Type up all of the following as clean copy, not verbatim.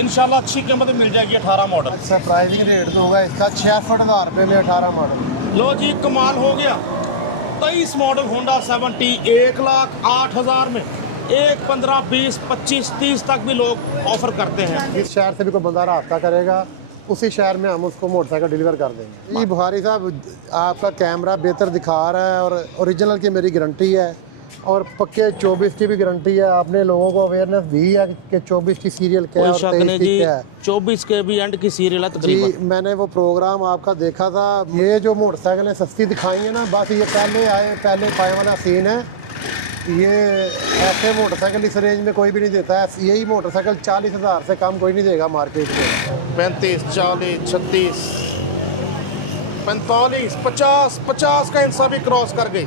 इंशाल्लाह अच्छी कीमत में मिल जाएगी। 18 मॉडल सरप्राइजिंग रेट तो होगा इसका 66,000 रुपये में 18 मॉडल। लो जी कमाल हो गया। 23 मॉडल होंडा 70 1,08,000 में 1, 15, 20, 25, 30 तक भी लोग ऑफर करते हैं। जिस शहर से भी कोई बंदा रास्ता करेगा उसी शहर में हम उसको मोटरसाइकिल डिलीवर कर देंगे। जी बुखारी साहब, आपका कैमरा बेहतर दिखा रहा है और ओरिजिनल की मेरी गारंटी है और पक्के 24 की भी गारंटी है। आपने लोगों को अवेयरनेस दी है कि 24 की सीरियल क्या है और 23 की क्या है। 24 के भी एंड की सीरियल है जी, तकरीबन। मैंने वो प्रोग्राम आपका देखा था। ये जो मोटरसाइकिलें सस्ती दिखाई है ना, बस ये पहले पाए वाला सीन है। ये ऐसे मोटरसाइकिल इस रेंज में कोई भी नहीं देता है। यही मोटरसाइकिल 40,000 से कम कोई नहीं देगा मार्केट में। 35, 40, 36, 45, 50, 50 का इंसा भी क्रॉस कर गई।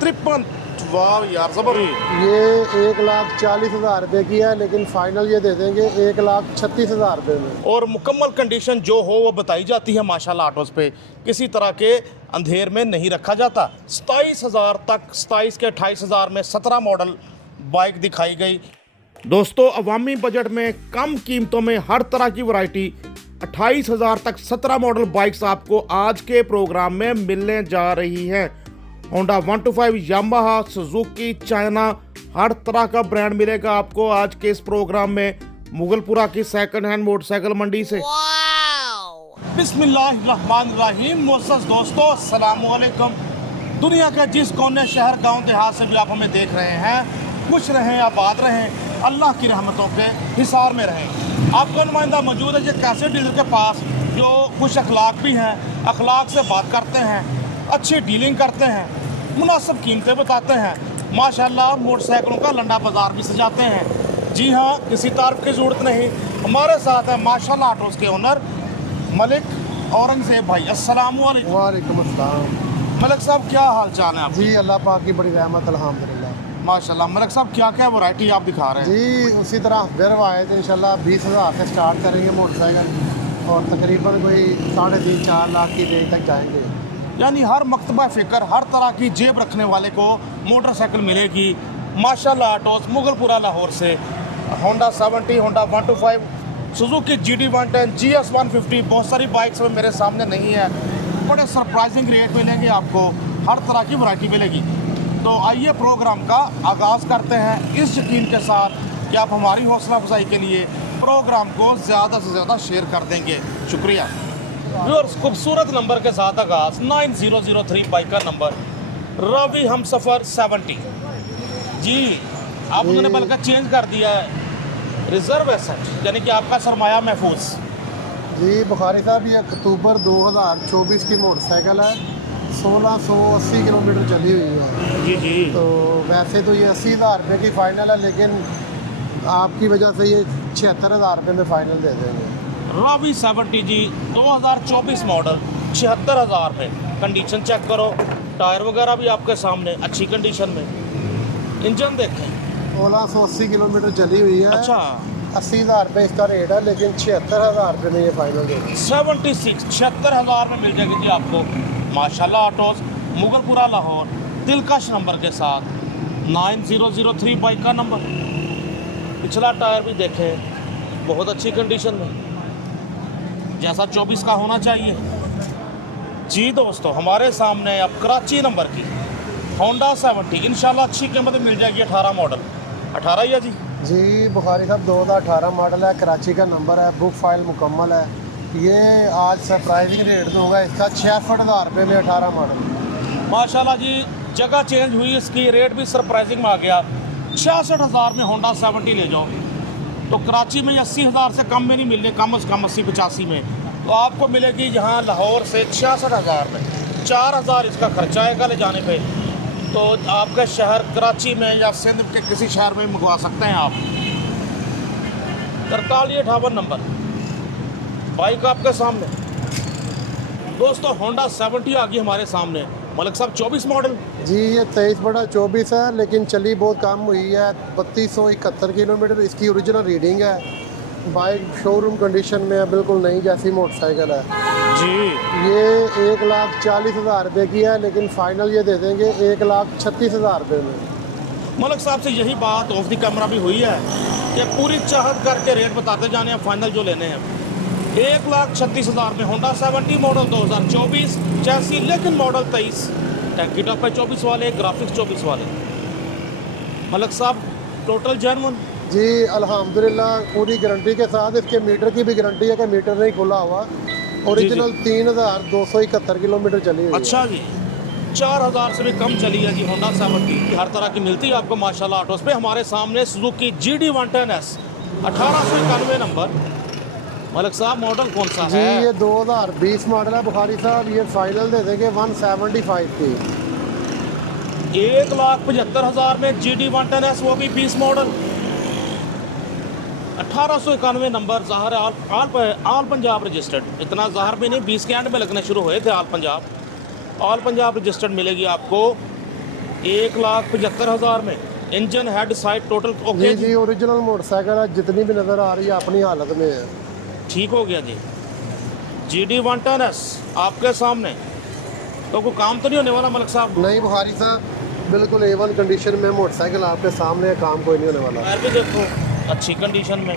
53, वाह यार जबरदस्त। ये 1,40,000 रुपये की है, लेकिन फाइनल ये दे देंगे 1,36,000 रुपये में। और मुकम्मल कंडीशन जो हो वो बताई जाती है माशाल्लाह ऑटोज़ पे, किसी तरह के अंधेर में नहीं रखा जाता। 27,000 तक, 27 के 28,000 में 17 मॉडल बाइक दिखाई गई। दोस्तों अवामी बजट में कम कीमतों में हर तरह की वैरायटी 28,000 तक 17 मॉडल बाइक्स आपको आज के प्रोग्राम में मिलने जा रही हैं। होंडा 125, यामाहा, सुजुकी, चाइना, हर तरह का ब्रांड मिलेगा आपको आज के इस प्रोग्राम में मुगलपुरा की सेकंड हैंड मोटरसाइकिल मंडी से। बिस्मिल्लाहिर्रहमानिर्रहीम। मोअज़्ज़ज़ दोस्तों अस्सलामु अलैकुम। दुनिया के जिस कोने शहर गांव देहात से भी आप हमें देख रहे हैं, खुश रहें, आबाद रहें, अल्लाह की रहमतों के हिसार में रहें। आपको नुमाइंदा मौजूद है जो कैसे डीलर के पास जो खुश अखलाक भी हैं, अखलाक से बात करते हैं, अच्छी डीलिंग करते हैं, मुनासिब कीमतें बताते हैं, माशाल्लाह मोटरसाइकिलों का लंडा बाजार भी सजाते हैं। जी हाँ, किसी तारीफ की ज़रूरत नहीं। हमारे साथ है माशाल्लाह ऑटोज़ के ओनर मलिक औरंगज़ेब भाई। अस्सलामु अलैकुम। वालेकुम अस्सलाम। मलिक साहब क्या हाल चाल है आप? जी अल्लाह पाक की बड़ी रहमत अल्हम्दुलिल्लाह। माशाल्लाह। मलिक साहब क्या क्या वैरायटी आप दिखा रहे हैं? जी उसी तरह फिर आए थे इंशाल्लाह 20,000 से स्टार्ट करेंगे मोटरसाइकिल और तकरीबन कोई 3.5-4 लाख की रेंज तक जाएंगे। यानी हर मकतबा फ़िक्र, हर तरह की जेब रखने वाले को मोटरसाइकिल मिलेगी माशाल्लाह। ऑटोज़ मुगलपुरा लाहौर से Honda 70, Honda 125, Suzuki GT 110, GS 150, बहुत सारी बाइक्स में मेरे सामने नहीं है। बड़े सरप्राइजिंग रेट मिलेंगे आपको, हर तरह की वैरायटी मिलेगी। तो आइए प्रोग्राम का आगाज़ करते हैं इस यकीन के साथ कि आप हमारी हौसला अफजाई के लिए प्रोग्राम को ज़्यादा से ज़्यादा शेयर कर देंगे। शुक्रिया व्यूअर्स। खूबसूरत नंबर के साथ आगाज़ 9003 बाइक का नंबर, रवि हम सफ़र 70। जी आप उन्होंने बल्कि चेंज कर दिया है, रिजर्व एसेट यानी कि आपका सरमाया महफूज। जी बुखारी साहब, ये अक्टूबर 2024 की मोटरसाइकिल है, 1680 किलोमीटर चली हुई है। जी जी। तो वैसे तो ये 80,000 रुपये की फ़ाइनल है, लेकिन आपकी वजह से ये 76,000 रुपये में फ़ाइनल दे देंगे। रवि 70 जी 2024 मॉडल 76,000 रुपये। कंडीशन चेक करो, टायर वगैरह भी आपके सामने अच्छी कंडीशन में। इंजन देखें, 1680 किलोमीटर चली हुई है। अच्छा 80,000 रुपये इसका रेट है, लेकिन 76,000 रुपये में ये फाइनल दे देंगे। 76,000 में मिल जाएगी जी आपको माशाल्लाह ऑटोज़ मुगलपुरा लाहौर, दिलकश नंबर के साथ 9003 बाइक का नंबर। पिछला टायर भी देखें, बहुत अच्छी कंडीशन में, जैसा 24 का होना चाहिए। जी दोस्तों हमारे सामने अब कराची नंबर की होंडा 70 इंशाल्लाह अच्छी कीमत में मिल जाएगी। 18 मॉडल, 18 ही है जी। जी बुखारी साहब 2018 मॉडल है, कराची का नंबर है, बुक फाइल मुकम्मल है। ये आज सरप्राइजिंग रेट तो होगा इसका 66,000 रुपये में 18 मॉडल। माशाल्लाह जी, जगह चेंज हुई इसकी, रेट भी सरप्राइजिंग में आ गया। 66,000 में होंडा 70 ले जाओ तो कराची में 80,000 से कम में नहीं मिलने, कम से कम 80-85 में तो आपको मिलेगी यहाँ लाहौर से 66,000 में। 4,000 इसका खर्चा आएगा ले जाने पे, तो आपके शहर कराची में या सिंध के किसी शहर में मंगवा सकते हैं आप। 4358 नंबर बाइक आपके सामने। दोस्तों होंडा 70 आ गई हमारे सामने। मलिक साहब 24 मॉडल। जी ये 23/24 है, लेकिन चली बहुत कम हुई है, 3271 किलोमीटर इसकी ओरिजिनल रीडिंग है। बाइक शोरूम कंडीशन में है, बिल्कुल नई जैसी मोटरसाइकिल है जी। ये 1,40,000 रुपये की है, लेकिन फाइनल ये दे देंगे 1,36,000 रुपये में। मलिक साहब से यही बात ऑफ द कैमरा भी हुई है कि पूरी चाहत करके रेट बताते जाने हैं, फाइनल जो लेने हैं। 1,36,000 में होंडा 70 मॉडल 2024 चैसी, लेकिन मॉडल 23, टैंकी टॉप है 24 वाले, ग्राफिक्स 24 वाले। मलिक साहब टोटल जेन्युइन जी अल्हम्दुलिल्लाह, पूरी गारंटी के साथ। इसके मीटर की भी गारंटी है कि मीटर नहीं खुला हुआ। ओरिजिनल 3,271 किलोमीटर चली हुई है। अच्छा जी, 4,000 से भी कम चली है जी होंडा 70 की। हर तरह की मिलती है आपको माशाल्लाह ऑटोस पे। हमारे सामने Suzuki GD 110S 1891 number. Malik साहब मॉडल कौन सा जी है? ये 2020 मॉडल है बुखारी साहब। ये फाइनल दे देंगे 175 की। 1,75,000 में GD 110S, वो भी 20 मॉडल, 1891 नंबर। ज़ाहिर आल पंजाब रजिस्टर्ड। इतना ज़ाहिर भी नहीं, 20 के एंड में लगने शुरू हुए थे all Punjab. All Punjab registered मिलेगी आपको 1,75,000 में। Engine head side total okay ji original motorcycle है, जितनी भी नज़र आ रही है अपनी हालत में है। ठीक हो गया जी। GD 110S आपके सामने, तो कोई काम तो नहीं होने वाला मलिक साहब? नहीं बुखारी साहब, बिल्कुल A1 कंडीशन में मोटरसाइकिल आपके सामने है, काम कोई नहीं होने वाला। टायर भी देखो अच्छी कंडीशन में,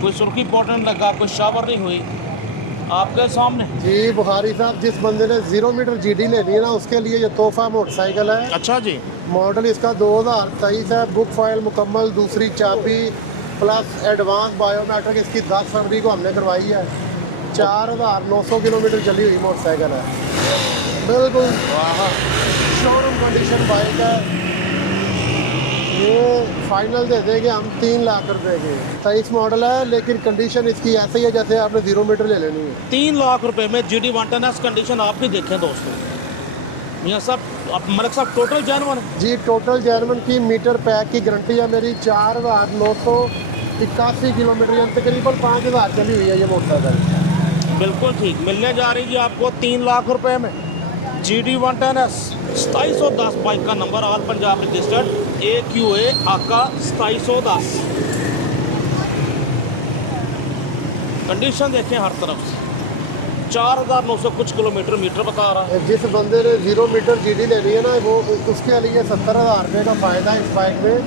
कोई सुर्खी इंपॉर्टेंट लगा, कोई शावर नहीं हुई, आपके सामने। जी बुखारी साहब, जिस बंदे ने 0 मीटर GD लेनी है ना, उसके लिए ये तोहफा मोटरसाइकिल है। अच्छा जी। मॉडल इसका 2023 है। बुक फाइल मुकम्मल, दूसरी चाबी प्लस एडवांस बायोमेट्रिक इसकी 10 फरवरी को हमने करवाई है। 4,900 किलोमीटर चली हुई मोटरसाइकिल है, बिल्कुल शोरूम कंडीशन बाइक है। ये फाइनल दे देंगे हम 3 लाख रुपए के। 23 मॉडल है, लेकिन कंडीशन इसकी ऐसे ही है जैसे आपने 0 मीटर ले लेनी है। 3 लाख रुपए में GD 110S कंडीशन आप भी देखें दोस्तों। मियाँ साहब मलिक साहब टोटल जेन्युइन जी टोटल जेन्युइन की मीटर पैक की गारंटी है मेरी। 4,981 किलोमीटर, यानी तकरीबन 5,000 चली हुई है ये मोटरसाइकिल। बिल्कुल ठीक मिलने जा रही है आपको 3 लाख रुपए में। GD 110S 2710 बाइक का number, all Punjab registered, AQA आका 2710। कंडीशन देखें हर तरफ से, 4,900 कुछ किलोमीटर मीटर बता रहा है। जिस बंदे ने 0 मीटर GD लेनी है ना, वो उसके लिए 70,000 रुपये का फ़ायदा है इस बाइक में।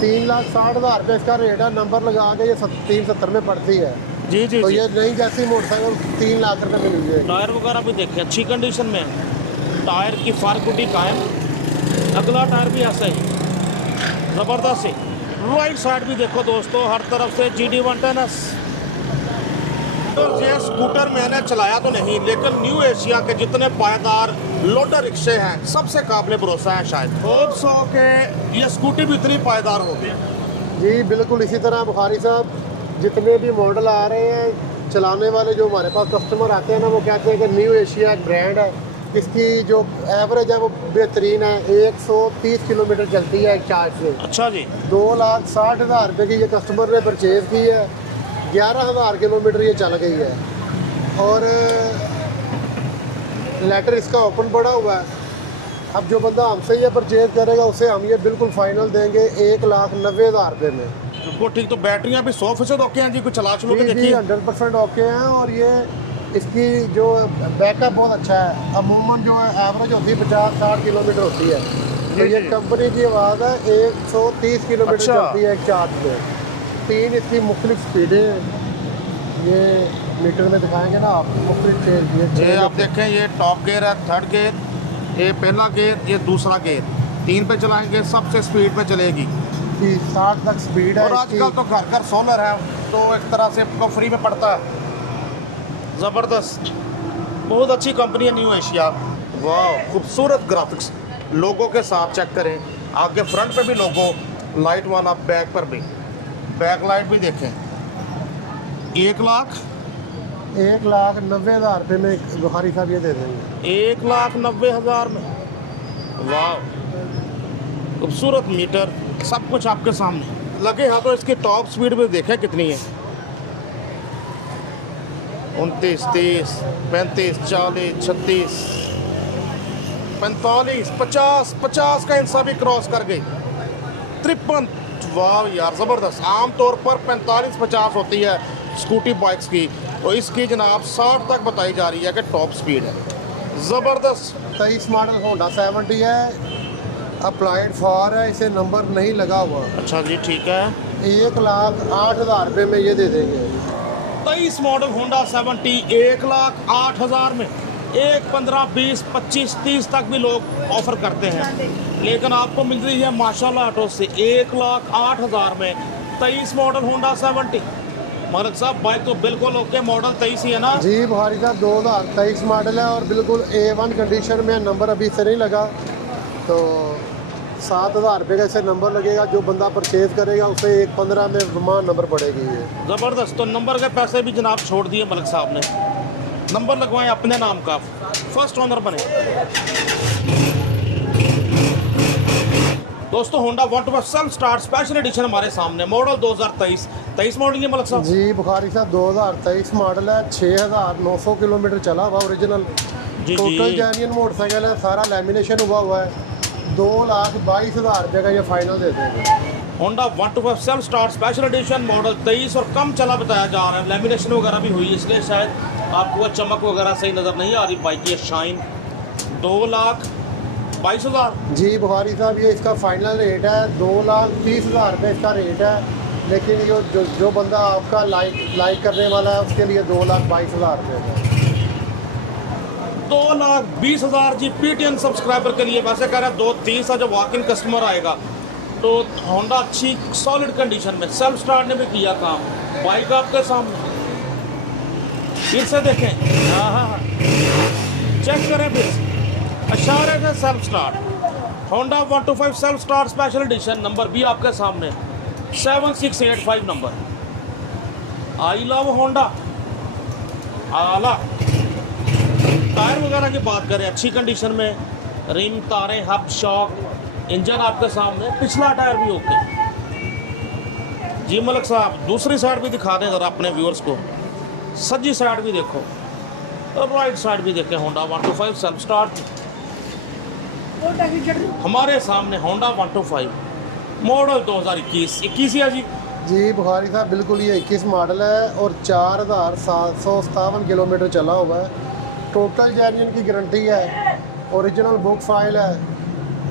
3,60,000 रुपये इसका रेट है। नंबर लगा के ये 370 में पड़ती है। जी जी तो जी। ये नई जैसी मोटरसाइकिल 3 लाख रुपये में मिल जाएगी। टायर वगैरह भी देखें अच्छी कंडीशन में है। टायर की फारकुटी कायम, अगला टायर भी ऐसा ही ज़बरदस्त है। राइट साइड भी देखो दोस्तों, हर तरफ से GD 110S। ये स्कूटर मैंने चलाया तो नहीं, लेकिन न्यू एशिया के जितने पायदार लोडर रिक्शे हैं सबसे काबिल भरोसा है शायद। होप सो के ये स्कूटी भी इतनी पायदार होगी। जी बिल्कुल इसी तरह बुखारी साहब, जितने भी मॉडल आ रहे हैं, चलाने वाले जो हमारे पास कस्टमर आते हैं ना, वो कहते हैं कि न्यू एशिया एक ब्रांड है, इसकी जो एवरेज है वो बेहतरीन है। 130 किलोमीटर चलती है एक चार्ज से। अच्छा जी। 2,60,000 रुपये की ये कस्टमर ने परचेज़ की है। 11,000 किलोमीटर ये चल गई है, और लेटर इसका ओपन पड़ा हुआ है। अब जो बंदा हमसे ये परचेज़ करेगा उसे हम ये बिल्कुल फाइनल देंगे 1,90,000 रुपये में। बिल्कुल ठीक। तो बैटरियाँ भी 100% ओके हैं जी? कुछ चला चलो के जी देखिए। 100% ओके हैं, और ये इसकी जो बैकअप बहुत अच्छा है। अमूमन जो है एवरेज होती है 50-60 किलोमीटर होती है, तो ये कंपनी की आवाज़ है 130 किलोमीटर अच्छा। चलती है एक चार्ज में। 3 इसकी मुख्तलिफ स्पीडें हैं, ये मीटर में दिखाएंगे ना आप। मुख्तलिफ ये आप देखें, ये टॉप गियर है, थर्ड गियर, ये पहला गियर, ये दूसरा गियर। 3 पे चलाएंगे सबसे स्पीड पे चलेगी। 60 तक स्पीड है और इसकी। आजकल तो घर घर सोलर है, तो एक तरह से आपको फ्री में पड़ता है। ज़बरदस्त, बहुत अच्छी कंपनी है न्यू एशिया। वाह, खूबसूरत ग्राफिक्स लोगों के साथ। चेक करें, आगे फ्रंट पे भी लोगो, लाइट वाला, बैक पर भी, बैक लाइट भी देखें। 1,90,000 रुपये में बुखारी साहब ये दे देंगे। 1,90,000 में। वाह, खूबसूरत मीटर, सब कुछ आपके सामने लगे हाथों। इसकी टॉप स्पीड भी देखें कितनी है, 29, 30, 35, 40, 36, 45, 50, 50 का हिस्सा भी क्रॉस कर गई। 53। वाह यार, ज़बरदस्त। आमतौर पर 45-50 होती है स्कूटी बाइक्स की, तो इसकी जनाब 60 तक बताई जा रही है कि टॉप स्पीड है। ज़बरदस्त। 23 मॉडल होंडा 70 है। अप्लाइड फॉर है, इसे नंबर नहीं लगा हुआ। अच्छा जी, ठीक है। 1,08,000 रुपये में ये दे देंगे। 23 मॉडल होंडा 70 1,08,000 में। 1, 15, 20, 25, 30 तक भी लोग ऑफर करते हैं, लेकिन आपको मिल रही है माशाल्लाह ऑटो से 1,08,000 में 23 मॉडल होंडा 70। मालिक साहब बाइक तो बिल्कुल ओके, मॉडल 23 ही है ना? जी बुखारी साहब 2023 मॉडल है और बिल्कुल A1 कंडीशन में, नंबर अभी से नहीं लगा। तो 7,000 रुपये का इसे नंबर लगेगा। जो बंदा परचेज करेगा उसे 1,15 में वहाँ नंबर पड़ेगी ये। ज़बरदस्त। तो नंबर के पैसे भी जनाब छोड़ दिए मलिक साहब ने, नंबर लगवाएं अपने नाम का, फर्स्ट ओनर बने। दोस्तों Honda 125 self start special edition हमारे सामने, मॉडल 2023 23 मॉडल ये मलिक साहब। जी बुखारी साहब 2023 मॉडल है, 6,900 किलोमीटर चला हुआ ओरिजिनल। जी टोटल जी। जेन्युइन मोटरसाइकिल है, सारा लेमिनेशन हुआ है। 2,22,000 रुपये का ये फाइनल दे देंगे। Honda 125 self start special edition model 23 और कम चला बताया जा रहा है, लेमिनेशन वगैरह भी हुई है, इसलिए शायद आपको वो चमक वगैरह सही नज़र नहीं आ रही बाइक की शाइन। 2,22,000। जी बुखारी साहब ये इसका फाइनल रेट है, 2,30,000 रुपये इसका रेट है। लेकिन जो बंदा आपका लाइक करने वाला है उसके लिए 2,22,000 रुपये का। 2,20,000 जी PTN सब्सक्राइबर के लिए। वैसे कह रहे हैं 2,30 जब वॉक इन कस्टमर आएगा तो होंडा अच्छी सॉलिड कंडीशन में, सेल्फ स्टार्ट ने भी किया काम, बाइक आपके सामने फिर से देखें। हाँ, चेक करें फिर से। अशारे का self start Honda 125 self start special edition, number भी आपके सामने 7685 नंबर। I love Honda. आला टायर वगैरह की बात करें अच्छी कंडीशन में, रिम, तारे, हब, शॉक, इंजन आपके सामने, पिछला टायर भी ओके। जी मलिक साहब दूसरी साइड भी दिखा दें ज़रा अपने व्यूअर्स को, सज्जी साइड भी देखो और राइट साइड भी देखें। होंडा 125 सेल्फ स्टार्ट हमारे सामने, होंडा 125 मॉडल 2021 21 है जी। जी बुखारी साहब बिल्कुल ये 21 मॉडल है और 4,757 किलोमीटर चला हुआ है। टोटल जेन्युइन की गारंटी है, ओरिजिनल बुक फाइल है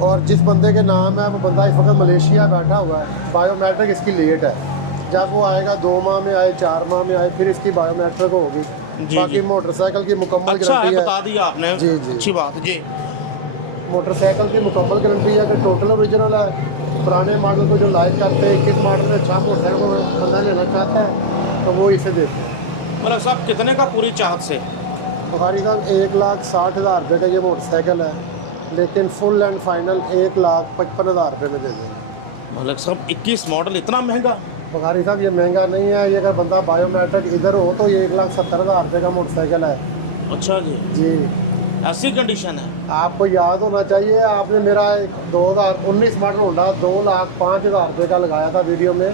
और जिस बंदे के नाम है वो बंदा इस वक्त मलेशिया बैठा हुआ है। बायोमेट्रिक इसकी लेट है, जब वो आएगा 2 माह में आए, 4 माह में आए, फिर इसकी बायोमेट्रिक होगी। बाकी मोटरसाइकिल की मुकम्मल अच्छा गारंटी है। बता दिया आपने। जी जी, अच्छी बात जी। मोटरसाइकिल की मुकम्मल गारंटी है कि टोटल ओरिजिनल है। पुराने मॉडल को जो लाइक करते हैं, 21 मॉडल में अच्छा मोटरसाइकिल को बंदा लेना चाहता है तो वो इसे देते हैं। मतलब साहब कितने का पूरी चाहत से? बुखारी साहब 1,60,000 रुपये का ये मोटरसाइकिल है, लेकिन फुल एंड फाइनल 1,55,000 रुपये में दे देंगे। मतलब साहब 21 मॉडल इतना महंगा? बुखारी साहब ये महंगा नहीं है, ये अगर बंदा बायोमेट्रिक इधर हो तो ये 1,70,000 रुपये का मोटरसाइकिल है। अच्छा जी जी ऐसी कंडीशन है। आपको याद होना चाहिए, आपने मेरा 2019 मॉडल होंडा 2,05,000 रुपये का लगाया था वीडियो में,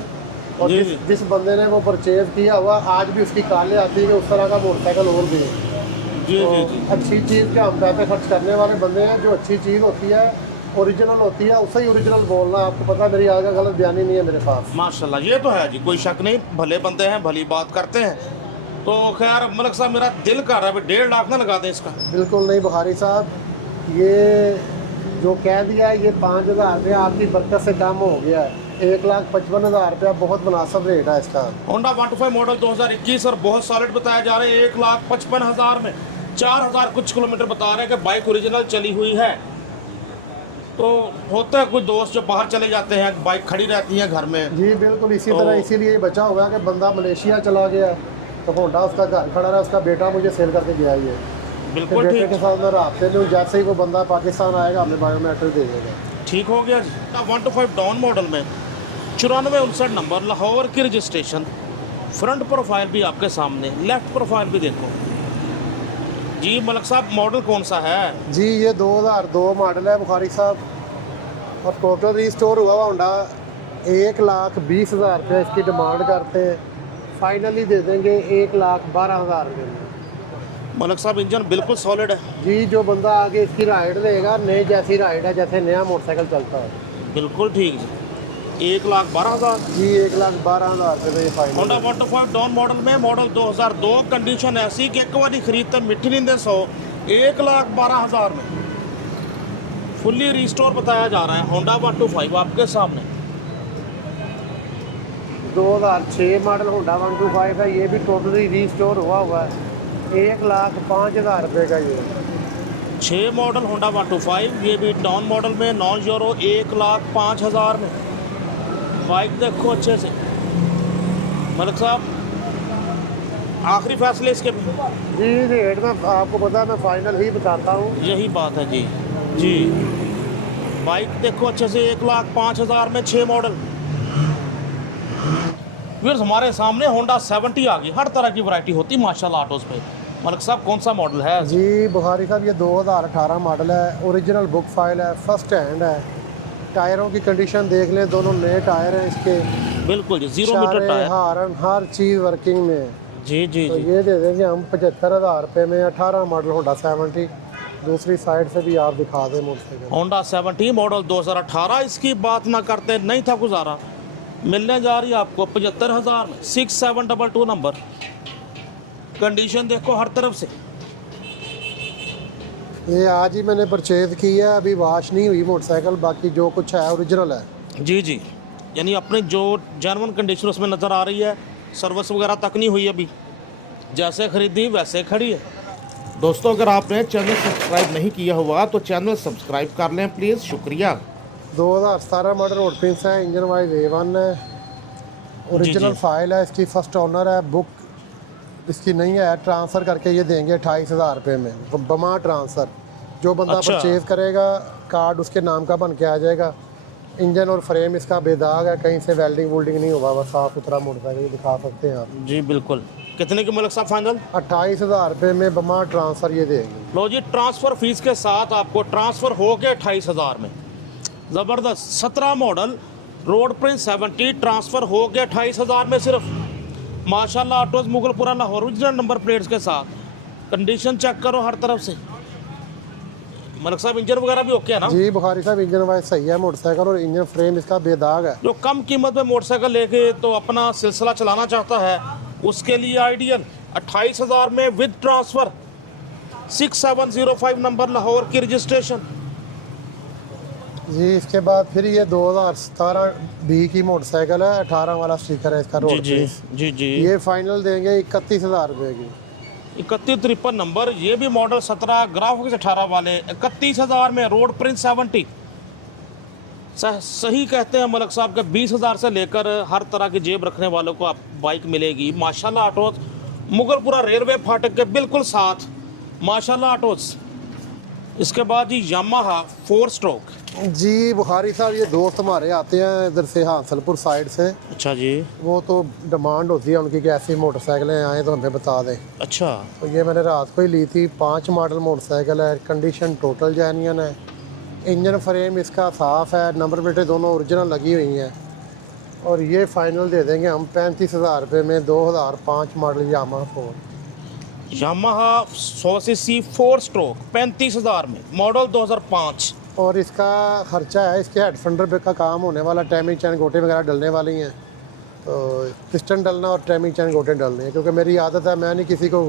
और जी, जिस बंदे ने वो परचेज किया हुआ आज भी उसकी कालें आती है कि उस तरह का मोटरसाइकिल और भी है। जी तो जी जी। अच्छी चीज़ के हम पैसे खर्च करने वाले बंदे हैं। जो अच्छी चीज़ होती है, ओरिजिनल होती है, उससे ही ओरिजिनल बोलना। आपको पता है मेरी आगे गलत बयानी नहीं है मेरे पास। माशाल्लाह ये तो है जी, कोई शक नहीं, भले बंदे हैं, भली बात करते हैं। तो खैर मलिक साहब मेरा दिल कर रहा है 1.5 लाख ना लगा दें इसका। बिल्कुल नहीं बुखारी साहब, ये जो कह दिया है ये 5,000 रुपये आपकी बरकत से कम हो गया है। 1,55,000 रुपया बहुत मुनासिब रेट है इसका। होंडा 125 मॉडल 2021 और बहुत सॉलिड बताया जा रहा है। 1,55,000 में 4,000 कुछ किलोमीटर बता रहे हैं कि बाइक ओरिजिनल चली हुई है। तो होता है कुछ दोस्त जो बाहर चले जाते हैं, बाइक खड़ी रहती है घर में। जी बिल्कुल इसी तो- तरह, इसीलिए बचा हुआ है कि बंदा मलेशिया चला गया तो होंडा उसका घर खड़ा रहा, उसका बेटा मुझे सेल करके गया ही है। तो बिल्कुल बेटे ठीक के साथ मैं रास्ते में हूँ, जैसे ही वो बंदा पाकिस्तान आएगा हमें बायोमेट्रिक दे देगा। ठीक हो गया जी। 125 डाउन मॉडल में 9459 नंबर, लाहौर की रजिस्ट्रेशन, फ्रंट प्रोफाइल भी आपके सामने, लेफ्ट प्रोफाइल भी देखो जी। मलिक साहब मॉडल कौन सा है? जी ये 2002 मॉडल है बुखारी साहब, और टोटल रीस्टोर हुआ हुआ होंडा। 1,20,000 रुपये इसकी डिमांड करते हैं, फाइनली दे देंगे 1,12,000 रुपये में। मलिक साहब इंजन बिल्कुल सॉलिड है। जी जो बंदा आगे इसकी राइड लेगा, नई जैसी राइड है, जैसे नया मोटरसाइकिल चलता है। बिल्कुल ठीक जी। 1,12,000। जी 1,12,000 रुपये में ये फाइनल। होंडा 125 डाउन मॉडल में, मॉडल 2002, कंडीशन ऐसी कि एक बार खरीदते मिट्टी नहीं दे 100, 1,12,000 में फुल्ली रिस्टोर बताया जा रहा है होंडा 125 आपके सामने। 2006 मॉडल होंडा 125 है, ये भी टोटली रीस्टोर हुआ है। 1,05,000 रुपये का ये। 6 मॉडल होंडा 125, ये भी टाउन मॉडल में, नॉन यूरो, 1,05,000 में। बाइक देखो अच्छे से मलिक साहब, आखिरी फैसले इसके भी। जी रेट में आपको पता है, मैं फाइनल ही बताता हूँ। यही बात है जी। जी बाइक देखो अच्छे से, 1,05,000 में 6 मॉडल। फिर हमारे सामने होंडा 70 आ गई। हर तरह की वैरायटी होती है माशाल्लाह ऑटोज़ पे। मलिक साहब कौन सा मॉडल है? जी बुखारी साहब, ये 2018 मॉडल है, ओरिजिनल बुक फाइल है, फर्स्ट हैंड है। टायरों की कंडीशन देख लें, दोनों नए टायर हैं इसके। बिल्कुल जी, 0 मीटर टायर। हार्न हर चीज़ वर्किंग में है। जी जी तो जी। ये दे देंगे हम 75,000 रुपये में। 18 मॉडल होंडा 70। दूसरी साइड से भी आप दिखा दें मोटरसाइकिल। होंडा 70 मॉडल 2018, इसकी बात ना करते नहीं था गुजारा। मिलने जा रही है आपको 75,000 में, 6722 नंबर। कंडीशन देखो हर तरफ से। ये आज ही मैंने परचेज की है, अभी वॉश नहीं हुई मोटरसाइकिल, बाकी जो कुछ है ओरिजिनल है। जी जी, यानी अपने जो जेन्युइन कंडीशन उसमें नज़र आ रही है। सर्विस वगैरह तक नहीं हुई अभी, जैसे खरीदी वैसे खड़ी है। दोस्तों अगर आपने चैनल सब्सक्राइब नहीं किया हुआ तो चैनल सब्सक्राइब कर लें प्लीज़, शुक्रिया। 2017 मॉडल रोड प्रिंस है, इंजन वाइज A1 है, ओरिजिनल जी। फाइल है, इसकी फर्स्ट ओनर है। बुक इसकी नहीं है, ट्रांसफ़र करके ये देंगे 28,000 रुपये में, बमा ट्रांसफ़र। जो बंदा अच्छा। परचेज़ करेगा कार्ड उसके नाम का बन के आ जाएगा। इंजन और फ्रेम इसका बेदाग है, कहीं से वेल्डिंग वोल्डिंग नहीं हुआ, बस साफ़ सुथरा मोटरसाइकिल दिखा सकते हैं आप। जी बिल्कुल। कितने की मलिक साहब फाइनल? 28,000 रुपये में बमा ट्रांसफ़र ये देंगे। लो जी, ट्रांसफ़र फीस के साथ आपको ट्रांसफ़र हो गया 28,000 में। ज़बरदस्त। 17 मॉडल रोड प्रिंस 70 ट्रांसफ़र हो गया 28,000 में सिर्फ। माशाल्लाह autos Mughalpura Lahore, original number plates के साथ। कंडीशन चेक करो हर तरफ से। मलिक साहब इंजन वगैरह भी ओके है ना? जी बुखारी साहब, इंजन वाइज सही है मोटरसाइकिल, और इंजन फ्रेम इसका बेदाग है। जो कम कीमत में मोटरसाइकिल लेके तो अपना सिलसिला चलाना चाहता है उसके लिए आइडियल। 28,000 में विद ट्रांसफ़र, 6705 नंबर लाहौर की रजिस्ट्रेशन। जी इसके बाद फिर ये 2017 बी की मोटरसाइकिल है, 18 वाला स्टिकर है इसका जी रोड जी प्रिंस। जी जी। ये फाइनल देंगे 31,000 रुपये की। 3153 नंबर, ये भी मॉडल 17 ग्राफिक्स 18 वाले, 31,000 में रोड प्रिंस 70। सही कहते हैं मलिक साहब के 20,000 से लेकर हर तरह की जेब रखने वालों को आप बाइक मिलेगी। माशाल्लाह ऑटोज़ मुगलपुरा रेलवे फाटक के बिल्कुल साथ, माशाल्लाह ऑटोज़। इसके बाद जी यामाहा 4 स्ट्रोक। जी बुखारी साहब, ये दोस्त हमारे आते हैं इधर से हांसलपुर साइड से, अच्छा जी। वो तो डिमांड होती है उनकी कि ऐसी मोटरसाइकिलें आएँ तो हमें बता दें। अच्छा। तो ये मैंने रात को ही ली थी। 5 मॉडल मोटरसाइकिल है, कंडीशन टोटल जेन्युइन है। इंजन फ्रेम इसका साफ़ है, नंबर प्लेटें दोनों ओरिजिनल लगी हुई हैं। और ये फाइनल दे देंगे हम 35,000 रुपये में। 2005 मॉडल यामाहा 100cc 4 स्ट्रोक 35,000 में, मॉडल 2005। और इसका खर्चा है, इसके हेड फंडर का काम होने वाला, टैमिंग चैन गोटे वगैरह डलने वाली हैं। तो पिस्टन डलना और टैमिंग चैन गोटे डलने हैं, क्योंकि मेरी आदत है, मैं नहीं किसी को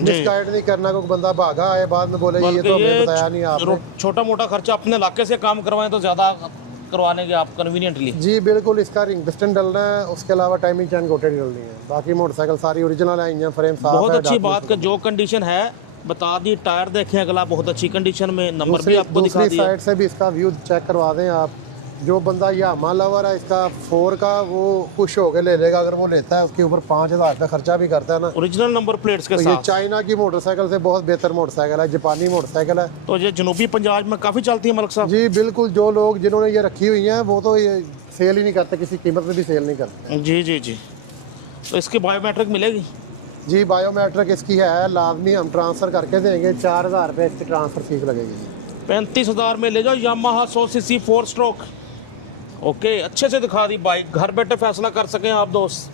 मिसगाइड नहीं करना। कोई बंदा भागा आए बाद में बोले ये तो हमें बताया नहीं आपने। छोटा मोटा खर्चा अपने इलाके से काम करवाएं तो ज़्यादा करवाने के आप कन्वीनियंटली। जी बिल्कुल, इसका रिंग पिस्टन डलना है, उसके अलावा टाइमिंग चैन गोटे नहीं डलनी है। बाकी मोटरसाइकिल सारी ओरिजिनल है, इंजन फ्रेम साफ है। बहुत अच्छी बात का जो कंडीशन है बता दी। टायर देखें अगला बहुत अच्छी कंडीशन में, नंबर भी आपको दिखा दिया। साइड से भी इसका व्यू चेक करवा दें आप। जो बंदा यामा लवर है इसका 4 का, वो खुश होकर ले लेगा अगर वो लेता है। उसके ऊपर 5,000 का खर्चा भी करता है ना। ओरिजिनल नंबर प्लेट्स के तो साथ। ये चाइना की मोटरसाइकिल से बहुत बेहतर मोटरसाइकिल है, जापानी मोटरसाइकिल है। तो ये जनूबी पंजाब में काफ़ी चलती है मलिक साहब। जी बिल्कुल, जो लोग जिन्होंने ये रखी हुई हैं वो तो ये सेल ही नहीं करते, किसी कीमत में भी सेल नहीं करते। जी जी जी। तो इसकी बायोमेट्रिक मिलेगी? जी बायोमेट्रिक इसकी है, लाजमी हम ट्रांसफ़र करके देंगे। 4,000 रुपये इसकी ट्रांसफ़र फीस लगेगी। 35,000 में ले जाओ यामाहा 100cc 4 स्ट्रोक। ओके, अच्छे से दिखा दी बाइक, घर बैठे फैसला कर सकें आप दोस्त।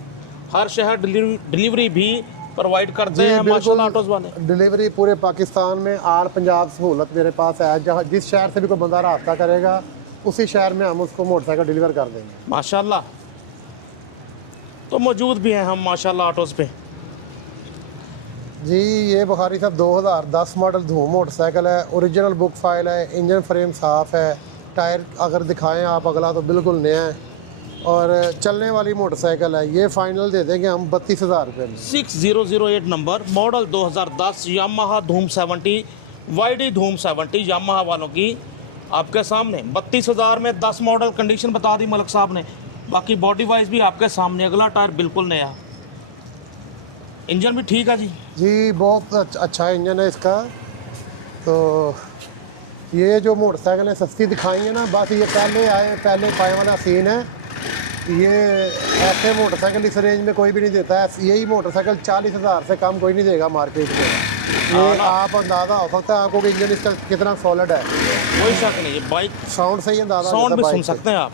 हर शहर डिलीवरी भी प्रोवाइड करते हैं माशाल्लाह ऑटोज़ वाले। डिलीवरी पूरे पाकिस्तान में, आल पंजाब सहूलत मेरे पास है। जहाँ जिस शहर से भी कोई बंदा रास्ता करेगा उसी शहर में हम उसको मोटरसाइकिल डिलीवर कर देंगे माशाल्लाह। तो मौजूद भी हैं हम माशाल्लाह ऑटोज़ पे। जी ये बुखारी साहब 2010 मॉडल धूम मोटरसाइकिल है, ओरिजिनल बुक फाइल है, इंजन फ्रेम साफ़ है, टायर अगर दिखाएं आप अगला तो बिल्कुल नया है और चलने वाली मोटरसाइकिल है। ये फाइनल दे देंगे हम 32,000 रुपये में। 6008 नंबर, मॉडल 2010, यामाहा धूम 70, वाईडी धूम 70 यामाहा वालों की आपके सामने 32,000 में 10 मॉडल। कंडीशन बता दी मलिक साहब ने, बाकी बॉडी वाइज भी आपके सामने, अगला टायर बिल्कुल नया, इंजन भी ठीक है जी बहुत अच्छा इंजन है इसका। तो ये जो मोटरसाइकिल है सस्ती दिखाई है ना, बस ये पहले पाए वाला सीन है। ये ऐसे मोटरसाइकिल इस रेंज में कोई भी नहीं देता है। यही मोटरसाइकिल 40,000 से कम कोई नहीं देगा मार्केट में। ये आप अंदाज़ा हो सकता है आपको कि इंजन इसका कितना सॉलिड है, कोई शक नहीं। ये बाइक साउंड से ही अंदाज़ा साउंड भी होता है सुन सकते हैं आप।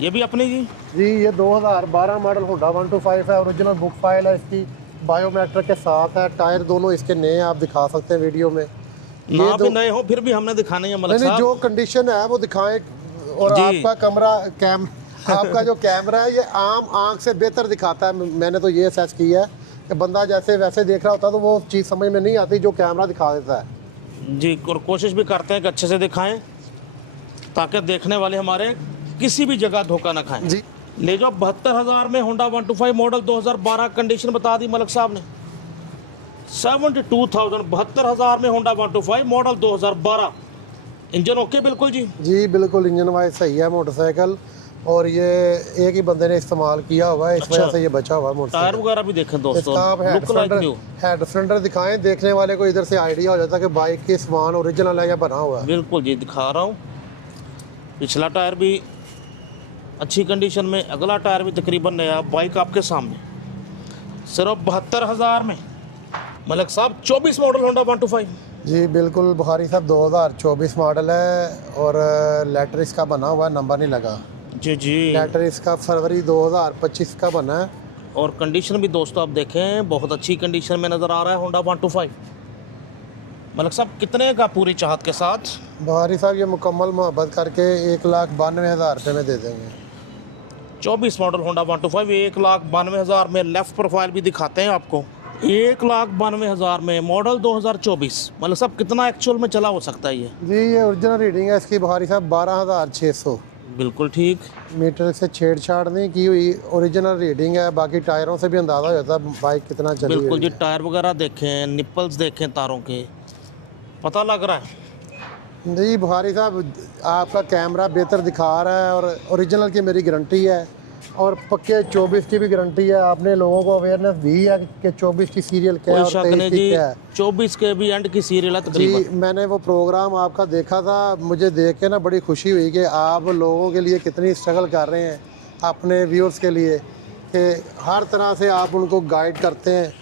ये भी अपनी जी ये 2012 मॉडल होंडा 125 है, ओरिजिनल बुक फाइल है इसकी, बायोमेट्रिक के साथ है। टायर दोनों इसके नए आप दिखा सकते हैं वीडियो में। ये भी नए हो फिर भी हमने दिखाने हैं मलिक नहीं, साहब। जो कंडीशन है वो दिखाएं। और आपका आपका जो कैमरा है ये आम आंख से बेहतर दिखाता है। मैंने तो ये असेस किया है कि बंदा जैसे वैसे देख रहा होता है तो वो चीज़ समझ में नहीं आती जो कैमरा दिखा देता है जी। और कोशिश भी करते हैं कि अच्छे से दिखाएं ताकि देखने वाले हमारे किसी भी जगह धोखा ना खाएं जी। ले जाओ 72,000 में होंडा 125 मॉडल 2012, कंडीशन बता दी मलिक साहब ने। 72,000, 72,000 में होंडा 125 मॉडल 2012, इंजन ओके बिल्कुल जी बिल्कुल इंजन वाइज सही है मोटरसाइकिल। और ये एक ही बंदे ने इस्तेमाल किया हुआ है, इस वजह से ये बचा हुआ है टायर मोटरसाइकिल। वगैरह भी देखें दोस्तों, इसका आप हेड फ्रंटर दिखाएं, देखने वाले को इधर से आइडिया हो जाता है कि बाइक की सामान ओरिजिनल है या बना हुआ है। बिल्कुल जी दिखा रहा हूँ। पिछला टायर भी अच्छी कंडीशन में, अगला टायर भी तकरीबन नया। बाइक आपके सामने सिर्फ 72,000 में मलिक साहब 24 मॉडल होंडा 125। जी बिल्कुल बुखारी साहब 2024 मॉडल है और लेटर इसका बना हुआ है, नंबर नहीं लगा जी जी। लेटर इसका फरवरी 2025 का बना है। और कंडीशन भी दोस्तों आप देखें बहुत अच्छी कंडीशन में नज़र आ रहा है होंडा 125। मलिक साहब कितने का पूरी चाहत के साथ? बुखारी साहब ये मुकम्मल मोहब्बत करके 1,92,000 रुपये में दे देंगे। 24 मॉडल होंडा 125 1,92,000 में। लेफ्ट प्रोफाइल भी दिखाते हैं आपको, 1,92,000 में मॉडल 2024। मतलब सब कितना एक्चुअल में चला हो सकता है ये? जी ये ओरिजिनल रीडिंग है इसकी बुखारी साहब 12,600। बिल्कुल ठीक। मीटर से छेड़छाड़ नहीं की हुई, ओरिजिनल रीडिंग है। बाकी टायरों से भी अंदाज़ा हो जाता है बाइक कितना चली बिल्कुल हुई जी। है। टायर वगैरह देखें, निप्पल्स देखें तारों के, पता लग रहा है। जी बुखारी साहब आपका कैमरा बेहतर दिखा रहा है और ओरिजिनल की मेरी गारंटी है और पक्के 24 की भी गारंटी है। आपने लोगों को अवेयरनेस दी है कि 24 की सीरियल क्या है और 23 की क्या है। 24 के भी एंड की सीरियल है जी तकरीबन। मैंने वो प्रोग्राम आपका देखा था, मुझे देख के ना बड़ी खुशी हुई कि आप लोगों के लिए कितनी स्ट्रगल कर रहे हैं अपने व्यूअर्स के लिए, कि हर तरह से आप उनको गाइड करते हैं।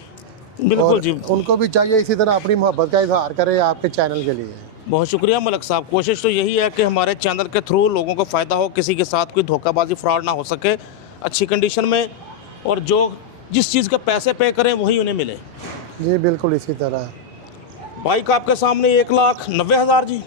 बिल्कुल जी। उनको भी चाहिए इसी तरह अपनी मोहब्बत का इजहार करें आपके चैनल के लिए। बहुत शुक्रिया मलिक साहब। कोशिश तो यही है कि हमारे चैनल के थ्रू लोगों को फ़ायदा हो, किसी के साथ कोई धोखाबाजी फ्रॉड ना हो सके, अच्छी कंडीशन में, और जो जिस चीज़ के पैसे पे करें वही उन्हें मिले। जी बिल्कुल इसी तरह। बाइक आपके सामने 1,90,000 जी।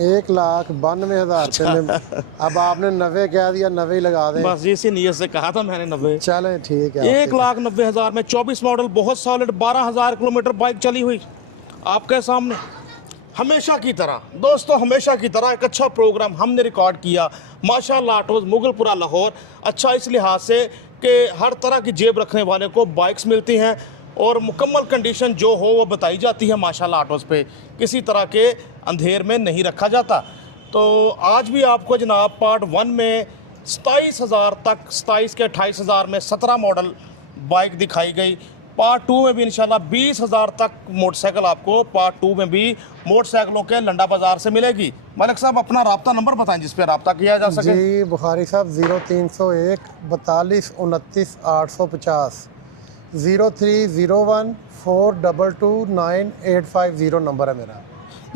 1,92,000 रुपये में। अब आपने 90 कह दिया, 90 ही लगा दें। बस इसी नीयत से कहा था मैंने 90। चलें ठीक है। 1,90,000 में 24 मॉडल, बहुत सॉलिड, 12,000 किलोमीटर बाइक चली हुई आपके सामने। हमेशा की तरह दोस्तों, हमेशा की तरह एक अच्छा प्रोग्राम हमने रिकॉर्ड किया माशाल्लाह ऑटोज़ मुगलपुरा लाहौर। अच्छा इस लिहाज से कि हर तरह की जेब रखने वाले को बाइक्स मिलती हैं और मुकम्मल कंडीशन जो हो वो बताई जाती है माशाल्लाह ऑटोज़ पे, किसी तरह के अंधेर में नहीं रखा जाता। तो आज भी आपको जनाब पार्ट 1 में 27,000 तक, 27 के 28,000 में 17 मॉडल बाइक दिखाई गई। पार्ट 2 में भी इंशाल्लाह 20,000 तक मोटरसाइकिल आपको पार्ट 2 में भी मोटरसाइकिलों के लंडा बाज़ार से मिलेगी। मलिक साहब अपना राब्ता नंबर बताएं जिस पे राब्ता किया जा सके। जी बुखारी साहब 0301 42 29 850, 0301 422 9850 नंबर है मेरा।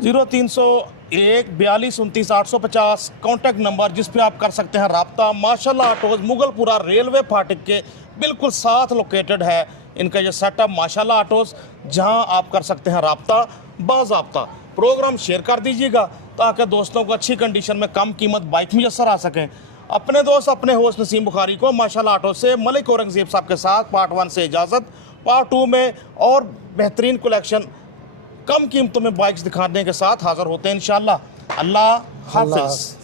0301 42 29 850 कॉन्टैक्ट नंबर जिस पे आप कर सकते हैं राब्ता। माशाल्लाह ऑटोज़ मुगलपुरा रेलवे फाटक के बिल्कुल साथ लोकेटेड है इनका ये सेटअप माशाल्लाह ऑटोज़, जहां आप कर सकते हैं राब्ता बाज़ाब्ता। प्रोग्राम शेयर कर दीजिएगा ताकि दोस्तों को अच्छी कंडीशन में कम कीमत बाइक मुयसर आ सकें। अपने दोस्त अपने होस्ट नसीम बुखारी को माशाल्लाह ऑटो से मलिक औरंगज़ेब साहब के साथ पार्ट 1 से इजाज़त। पार्ट 2 में और बेहतरीन कलेक्शन कम कीमतों में बाइक्स दिखाने के साथ हाज़िर होते हैं इंशाल्लाह। अल्लाह हाफिज़।